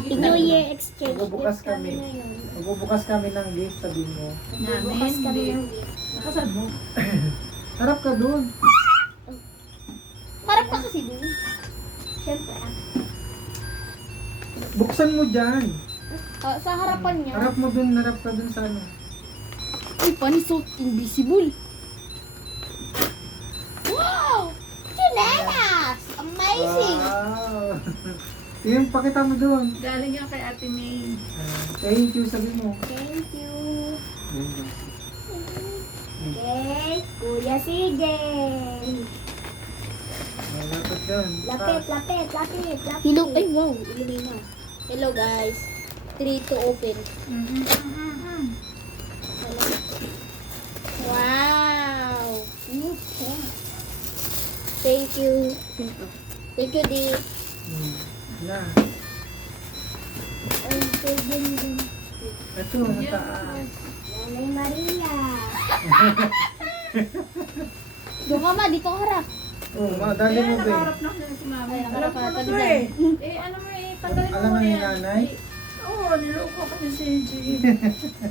Happy New Year exchange. Magbubukas gift kami. ngayon. Magbubukas kami ng gift, sabi mo. Magbubukas kami ng gift. Nakasal mo? Harap ka doon. Marap ka kasi dun. Siyempre. Buksan mo dyan. Sa harapan niya. Harap mo doon, harap ka doon sa ano. Ay, panisot. Invisible. Wow! Chinelas! Amazing! Wow! Yung pakita mo doon. Galing yan kay Ate May. Thank you, sabi mo. Thank you. Okay, Kuya CJ. Malapit doon. Lapit. Hello, ay wow, ilumina. Hello guys. 3 to open. Wow. Okay. Thank you. Thank you, Di. Na. Ito, sa taas. Nanay Maria. Doon ka ma, dito ka harap. Oh, madali mo ba? Nakaharap na ako si Mama. Ay, nakaharap ka, Alam ko na to tabi eh. Ano mo eh, tanggalin Alam mo mo ni yan. nanay? Oo, niloko ko ni CJ.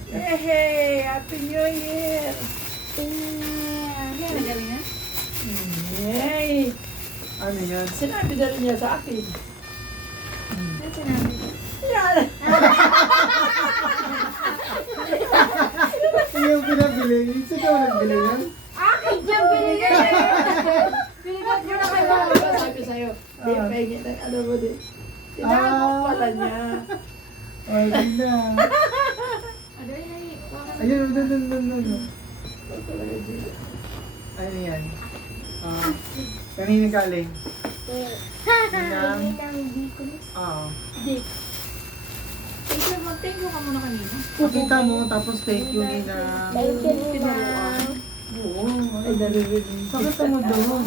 Yehey! Happy New Year! Yan, nagaling na? Yay! Ano yan? Sinabi na rin niya sa akin. Yan sinabi niya. Yan! Yung pinabili, isa ka nagbili yan? Akin dyan binigay! Binigay ko na kay Mama. Sabi sa'yo, di pengi ng ano mo din. Tinakot pala niya. Ay, ganda. Ayun, doon. Ano yan? Kanina galing? Di. Mag-thank you ka muna kanina. Pakita mo, tapos thank you nina. Thank you, Nina. Oo. Ay, naririnig. Pakita mo doon.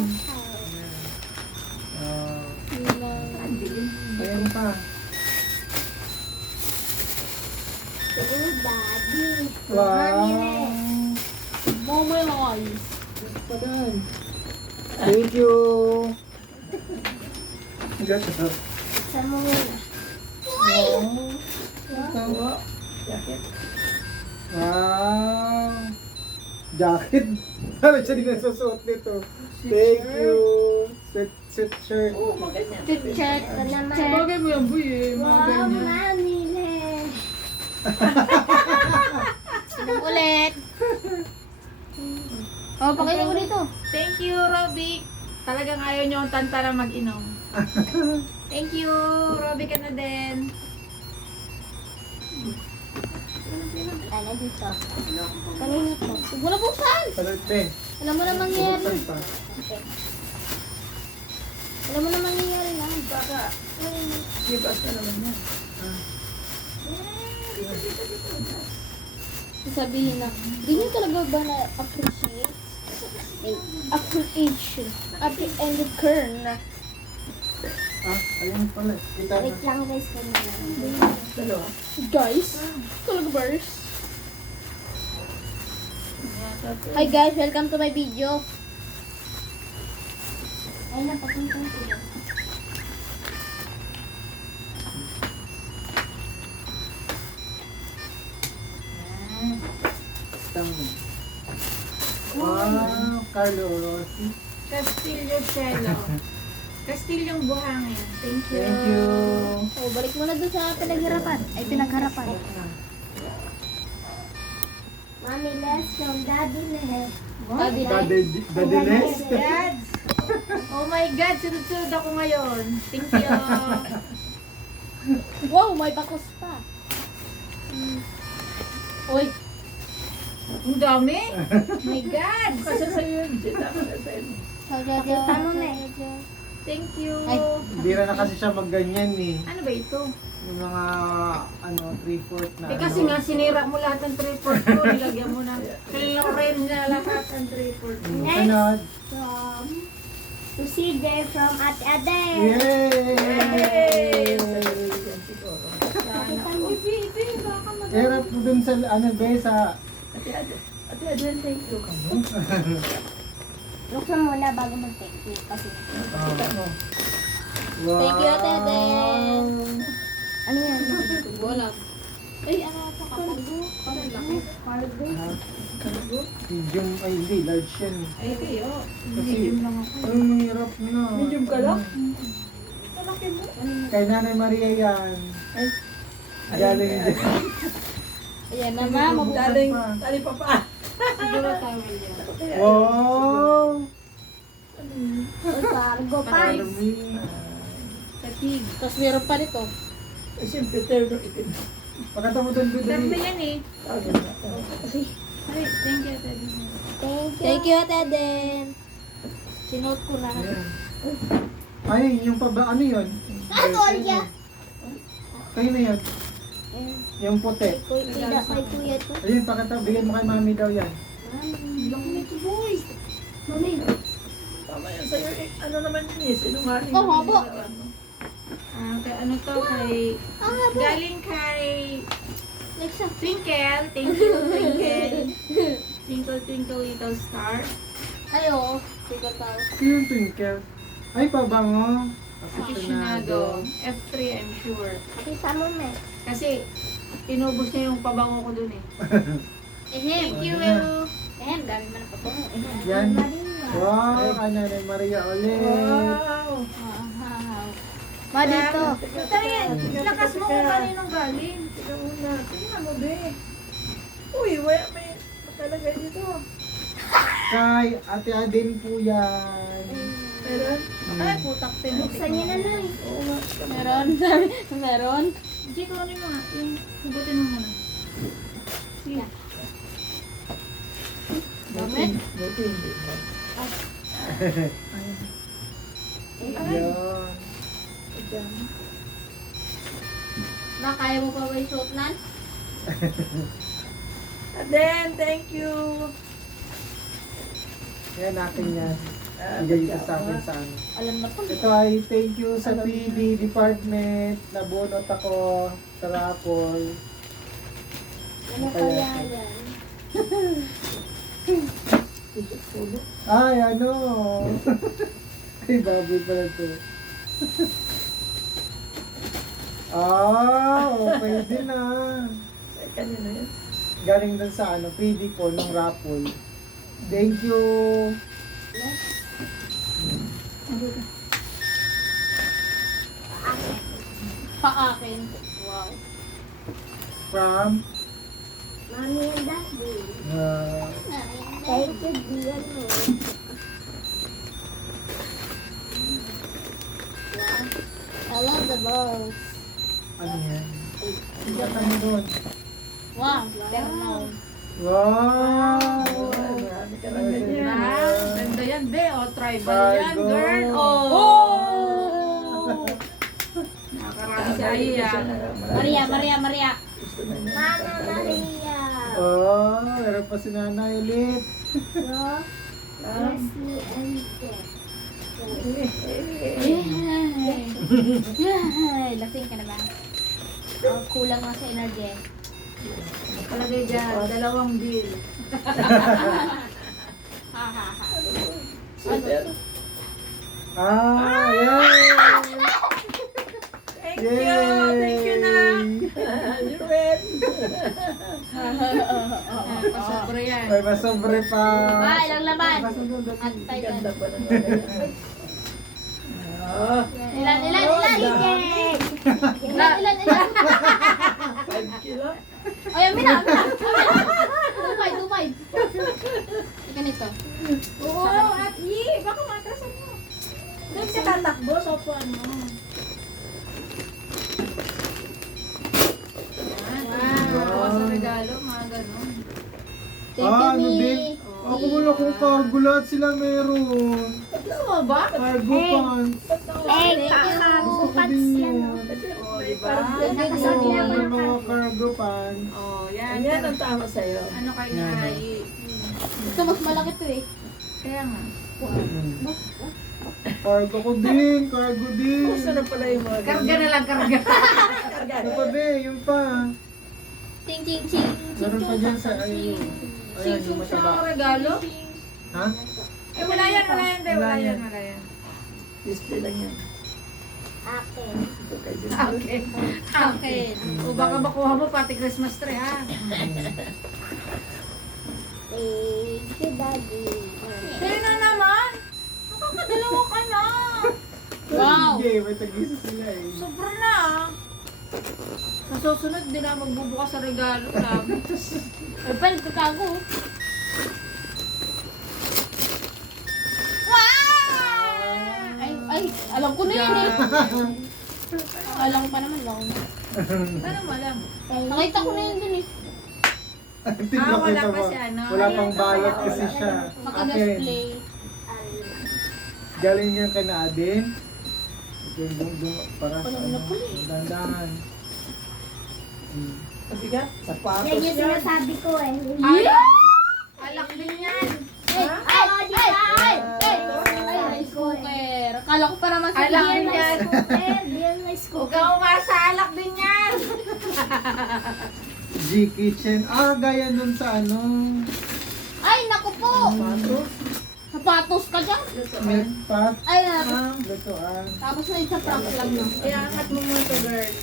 Ayan pa. Daddy. Wow. Mama yung eyes. Padan. Thank you. Gato. Sa mo muna. Wow. Oo. Jacket. Wow. Jacket. Parang siya din nasusuot nito. Thank you. Sweatshirt. Oo, maganyan. Check ka naman. Bagay mo yan, boy eh. Mga Wow, ganyan. mami, Len. Sinong ulit? Oh, pakita mo dito. Thank you, Robby. Talagang ayaw niyo ang tanta na mag-inom. Thank you, Robby ka na din. Ano dito? Kanina to. Huwag mo na buksan. Salut din. Alam mo na mangyayari. Buksan pa. Alam mo na mangyayari lang. Baka, libas na naman yan. Sasabihin na, di niyo talaga ba na-appreciate? Appreciation. At the end of kern. Ayun pala. Kita Wait na. lang guys. Kanina. Dalawa. Guys, talaga bars. Hi guys, welcome to my video. Ay, napapunta ko. Tama. Wow, Carlo Rossi. Castillo Cello. Castilyong buhangin. Thank you. Thank you. Oh, balik mo na dun sa pinaghirapan. Ay, pinagharapan. Mami Les from Daddy Les. Daddy Les? Dadiles? Dads. Oh my God, sunod-sunod ako ngayon. Thank you. Wow, may bakos pa. Uy, Ang dami. My God. Kasi sa'yo yun. Tama na sa'yo. tama na eh. Thank you. Ay. Bira na kasi siya magganyan eh. Ano ba ito? Yung mga, 3/4 na Eh kasi nga sinira mo lahat ng 3/4 ko. Nilagyan mo na. Kailorin na lahat ng 3/4 ko. Sunod. From to CJ from Ate Ade. Yay! Uy, baby, baka mag- Erap mo dun sa, sa... Ate Adel, thank you. Buksan muna bago mag-thank you kasi. Wow. Kita mo. Wow. Thank you, Ate Ade. Ano yan? Cargo. Medium, ay hindi, large yan. Ay, kayo. Kasi, Medium lang ako. ay, mahirap na. Medium ka lang? Malaki mo. Kay Nanay Maria yan. Ay. Galing din. Ayan na, ma. Daling, tali pa pa. Siguro tayo yan. Wow! Cargo pa. Army. Katig. Tapos meron pa nito. Ay, siyempre, terno itim. Pakata mo doon, Ganda Bidri. yan eh. Ay, thank you, Ate Eden. Thank you, Ate Eden. Sinote ko na. Ayan. Ay, yung pa ba, ano yun? Ano yan? Kayo na yun. Yung puti. Kuya, kay kuya to. Ayun, pakata, bigyan mo kay mami daw yan. Lang nito, boy. Mami. Tama yan sa'yo. Eh, ano naman yun eh? Sinungaling. Oh, habo. Kay ano to, kay... Galing kay Next up. Twinkle. Thank you, Twinkle. Twinkle, twinkle, little star. Ay, oo. Tika tao. Yung twinkle. Ay, pabango. Aficionado. F3, I'm sure. Kita mo, me. Kasi, inubos niya yung pabango ko dun eh. Ehem. Thank you. Ehem, dami man pa po. Ehem. Yan. Wow, kay Nanay Maria ulit. Wow. Ma, dito. Tayo, lakas mo kung kaninong galing. Tingnan mo na. Tingnan mo, be. Uy, wala may makalagay dito. Kay Ate Aden po yan. Meron? Ay, putak Buksan niya na lang. Oo nga. Meron. Meron. Hindi ko ano yung mga, hugutin mo muna. Dami. Buti hindi. Yan. Diyan. Ma, kaya mo pa ba yung suot nan? Aden, thank you. Yan natin yan. Bigay ito sa akin sa ano. Alam na to. Ito ay thank you sa PD department. Nabunot ako sa raffle. Ano kaya yan? Ay, ano? Ay, baboy pala to. Pwede na. Kanina yun. Galing dun sa ano, PD po, ng raffle. Thank you. Pa-akin. Wow. From Mami and Daddy. uh, Thank you, Dian mo. I love the balls. ano yan? Ikat ano doon? Wow. Terno. Wow! Marami ka lang ganyan. Ah, ganda yan, be. O, tribal yan, Cargo. girl. Oh! Nakakarami si Ayi yan. Maria. Gusto na niya. Mama Maria. Oh, meron pa si nanay ulit. No? Leslie and Jeff. Yay! Lasing ka na ba? Oh, kulang na sa energy. Palagay dyan, 2 bill. Ha ha ha. Super. Yan! Thank you na. You win. Pasobra yan. Ay, masobre pa. Ma, ilang laman? Masobre. Antay ka. Ganda pa ng mga Ilan? Ilan? 5 kilo. O, yan, mina. Dumay. Ganito. Oo, at baka matrasan mo. Doon ka tatakbo sa Sopuan mo. Wow. Sa regalo, mga ganon. Thank you, Ano Mi. din? Ako wala kong cargo, lahat sila meron. Ano ba? Cargo pants. Eh, pants yan, no? Oh, diba? Nakasot Oo, niya may mga mga cargo pants. Oh, yan. Yan ang tama sa'yo. Ano kayo Yan. na Ito, mas malaki to eh. Kaya nga. Cargo ko din, cargo din. Gusto na pala yung mga Karga na lang, karga. Karga. Ano pa be, yung pa. Ching. Meron pa dyan sa ayun. Ayan, yung Siya mataba. ang regalo? Ha? Eh, wala yan. Wala yan. Display lang yan. Akin. Ito kay display. Okay. Okay. O baka makuha mo pati Christmas tree, ha? Thank you, Daddy. Sa'yo na naman. Nakakadalawa ka na. Wow. Sige, may tag-isa sila eh. Sobra na. Sa susunod, di na magbubukas sa regalo lang. Ay, pala, tatago. Ay, alam ko na yun eh. Alam ko pa naman lang. Ano mo alam? Nakita ko na yun dun eh. Tingnan wala kita pa mo. siya, no? Wala pang bayad kasi siya. Akin. Naka-display. Galing niya kay na Adin. Para sa Walang ano. napuli. Dandahan. Kabigat? Sapatos Yan yung yan. sinasabi ko eh. Alak din yan. Ay, ay, ay, ay, ay, rice cooker. Akala ko pa naman sa Alak iyan. din yan. Diyan rice Huwag cooker. ka umasa, alak din yan. G-Kitchen. Ah, gaya nun sa ano. Ay, naku po. Sapatos. Sapatos ka dyan. Milk pot. Ay, naku. Lutuan. Tapos may isa prank lang na. Iangat mo mo ito, girl.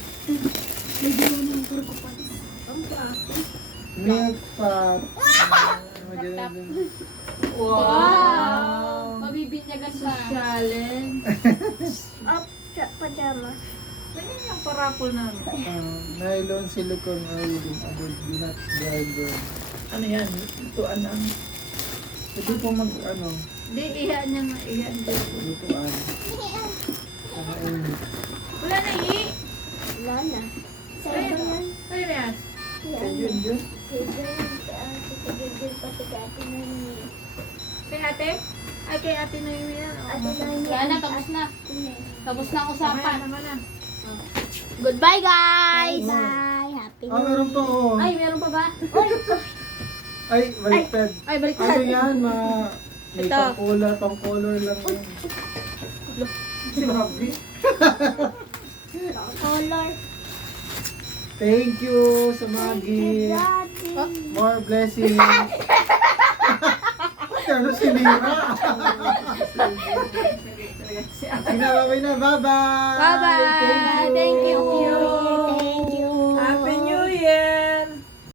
Milk pot. Ganyan din. Wow. Mabibinyagan pa. Challenge. Up, pajama. Ganyan yung parapol namin. Nylon silicone oil above binat driver. Ano yan? Lutuan ang... Ito po mag ano, Hindi, iyan niya na. Iyan din. lutuan. Ano init. Wala na, Wala na. Sa'yo ba yan? Ano yan? Yan. Yun, yun. Kaya pati kay Ate Noemi. Kay ate? Ay, kay ate na yun yan. Ate Noemi. Kaya na, tapos na. Tapos na ang usapan. Tama na. Goodbye, guys. Bye. Happy Ah, meron pa oh. Ay, meron pa ba? Ay, baliktad. Ay, balik Ano yan? May Ito. pang-color lang yan. Si Bobby. color. Thank you sa mga gift. Daddy. More blessings. Ano sinira? Sinababay na. Bye-bye. Bye-bye. Thank you.